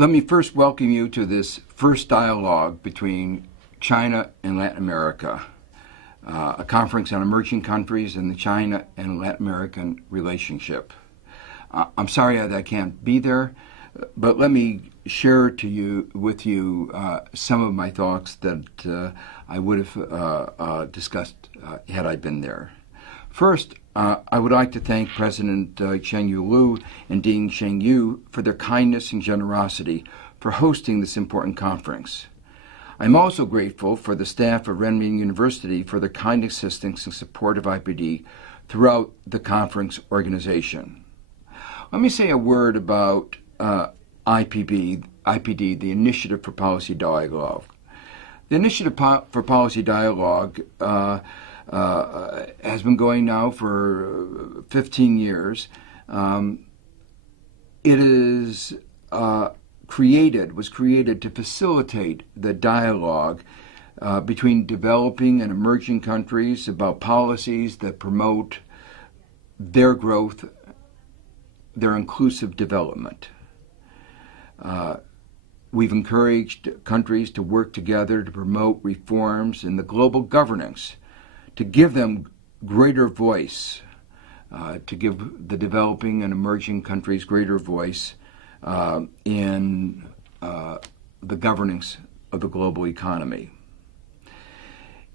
Let me first welcome you to this first dialogue between China and Latin America, a conference on emerging countries and the China and Latin American relationship. I'm sorry that I can't be there, but let me share with you some of my thoughts that I would have discussed had I been there. First, I would like to thank President Cheng-Yu Liu and Dean Cheng-Yu for their kindness and generosity for hosting this important conference. I'm also grateful for the staff of Renmin University for their kind assistance and support of IPD throughout the conference organization. Let me say a word about IPD, the Initiative for Policy Dialogue. The Initiative for Policy Dialogue has been going now for 15 years. It was created to facilitate the dialogue between developing and emerging countries about policies that promote their growth, their inclusive development. We've encouraged countries to work together to promote reforms in the global governance, to give them greater voice, to give the developing and emerging countries greater voice in the governance of the global economy.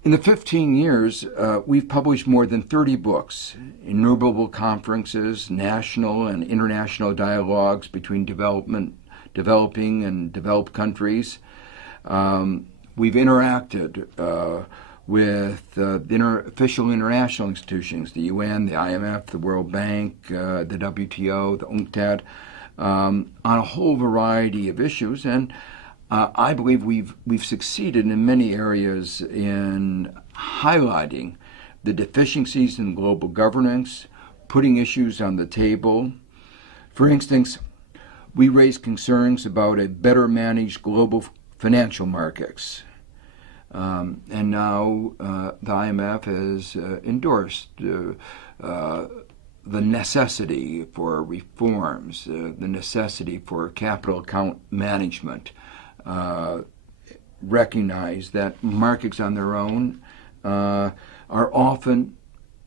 In the 15 years, we've published more than 30 books, innumerable conferences, national and international dialogues between developing and developed countries. We've interacted with the official international institutions, the UN, the IMF, the World Bank, the WTO, the UNCTAD, on a whole variety of issues, and I believe we've succeeded in many areas in highlighting the deficiencies in global governance, putting issues on the table. For instance, we raised concerns about a better managed global financial markets. And now the IMF has endorsed the necessity for reforms, the necessity for capital account management, recognize that markets on their own are often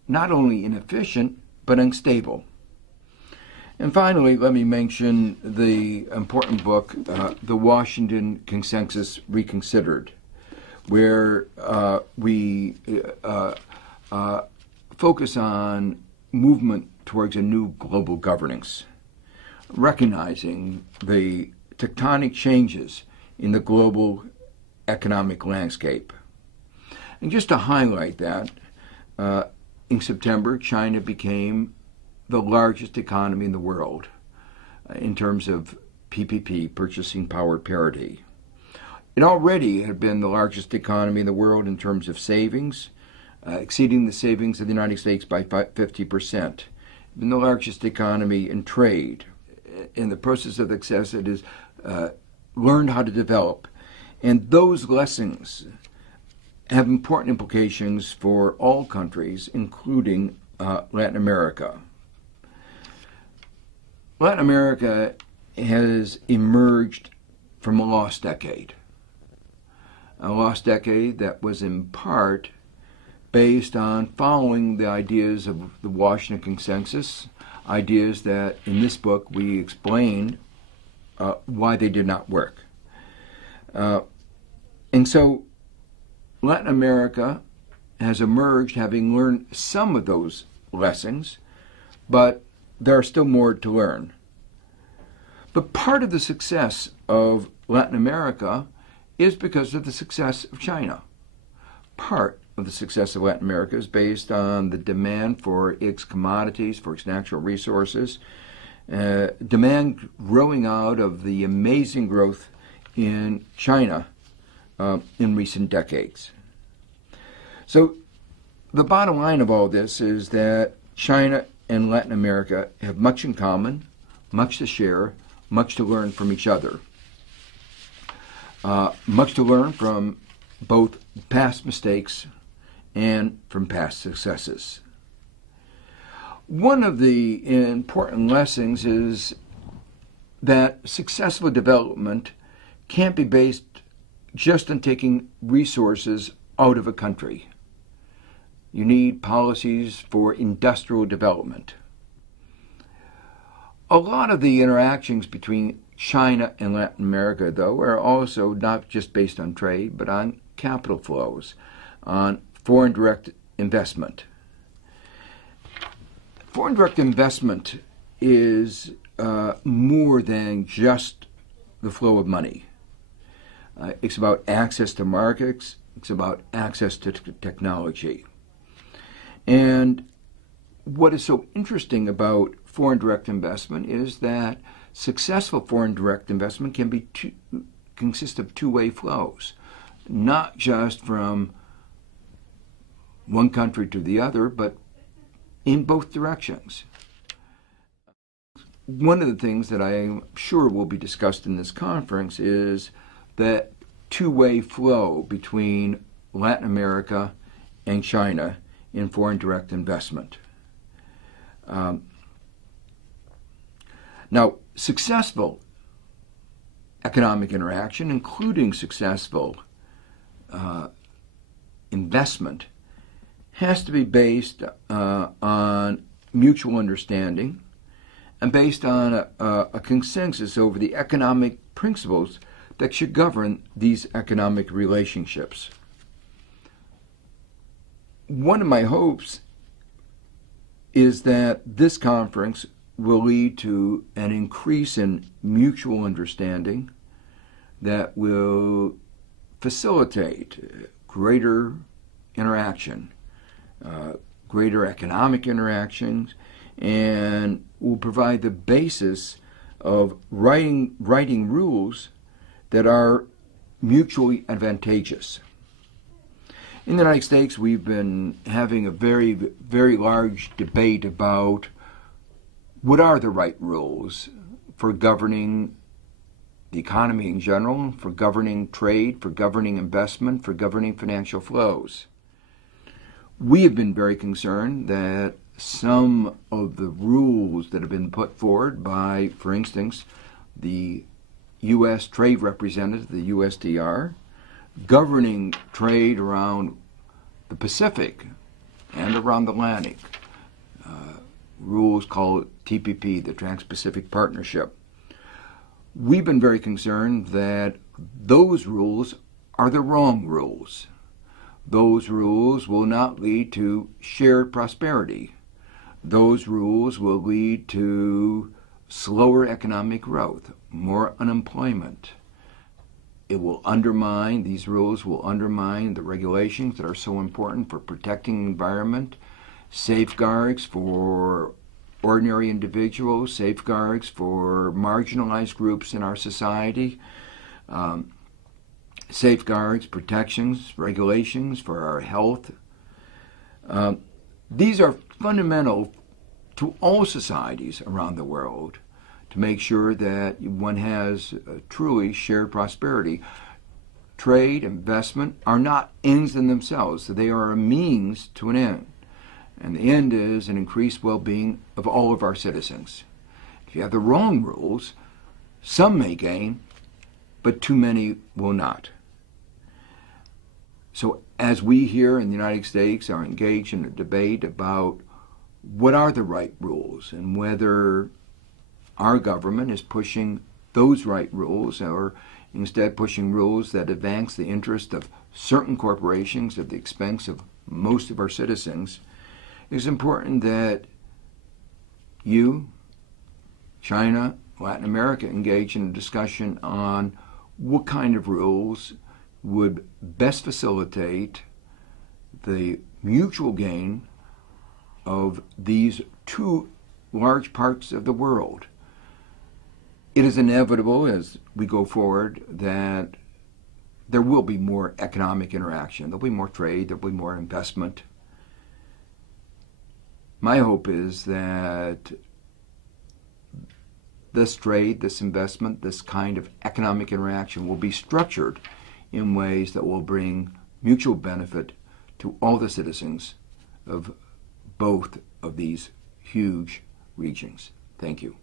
not only inefficient, but unstable. And finally, let me mention the important book, The Washington Consensus Reconsidered, where we focus on movement towards a new global governance, recognizing the tectonic changes in the global economic landscape. And just to highlight that, in September, China became the largest economy in the world in terms of PPP, purchasing power parity. It already had been the largest economy in the world in terms of savings, exceeding the savings of the United States by 50%. Been the largest economy in trade. In the process of success, it has learned how to develop. And those lessons have important implications for all countries, including Latin America. Latin America has emerged from a lost decade. A lost decade that was in part based on following the ideas of the Washington Consensus, ideas that in this book we explain why they did not work. And so Latin America has emerged having learned some of those lessons, but there are still more to learn. But part of the success of Latin America is because of the success of China. Part of the success of Latin America is based on the demand for its commodities, for its natural resources, demand growing out of the amazing growth in China in recent decades. So the bottom line of all this is that China and Latin America have much in common, much to share, much to learn from each other. Much to learn from both past mistakes and from past successes. One of the important lessons is that successful development can't be based just on taking resources out of a country. You need policies for industrial development. A lot of the interactions between China and Latin America, though, are also not just based on trade, but on capital flows, on foreign direct investment. Foreign direct investment is more than just the flow of money. It's about access to markets. It's about access to technology. And what is so interesting about foreign direct investment is that successful foreign direct investment can consist of two-way flows, not just from one country to the other, but in both directions. One of the things that I'm sure will be discussed in this conference is that two-way flow between Latin America and China in foreign direct investment. Now, successful economic interaction, including successful investment, has to be based on mutual understanding and based on a consensus over the economic principles that should govern these economic relationships. One of my hopes is that this conference will lead to an increase in mutual understanding that will facilitate greater interaction, greater economic interactions, and will provide the basis of writing rules that are mutually advantageous. In the United States, we've been having a very, very large debate about what are the right rules for governing the economy in general, for governing trade, for governing investment, for governing financial flows. We have been very concerned that some of the rules that have been put forward by, for instance, the U.S. Trade Representative, the USTR, governing trade around the Pacific and around the Atlantic, rules called TPP, the Trans-Pacific Partnership. We've been very concerned that those rules are the wrong rules. Those rules will not lead to shared prosperity. Those rules will lead to slower economic growth, more unemployment. It will undermine, these rules will undermine the regulations that are so important for protecting the environment, safeguards for ordinary individuals, safeguards for marginalized groups in our society, safeguards, protections, regulations for our health. These are fundamental to all societies around the world to make sure that one has truly shared prosperity. Trade, investment are not ends in themselves, so they are a means to an end. And the end is an increased well-being of all of our citizens. If you have the wrong rules, some may gain, but too many will not. So as we here in the United States are engaged in a debate about what are the right rules and whether our government is pushing those right rules or instead pushing rules that advance the interest of certain corporations at the expense of most of our citizens, it's important that you, China, Latin America engage in a discussion on what kind of rules would best facilitate the mutual gain of these two large parts of the world. It is inevitable as we go forward that there will be more economic interaction, there'll be more trade, there'll be more investment. My hope is that this trade, this investment, this kind of economic interaction will be structured in ways that will bring mutual benefit to all the citizens of both of these huge regions. Thank you.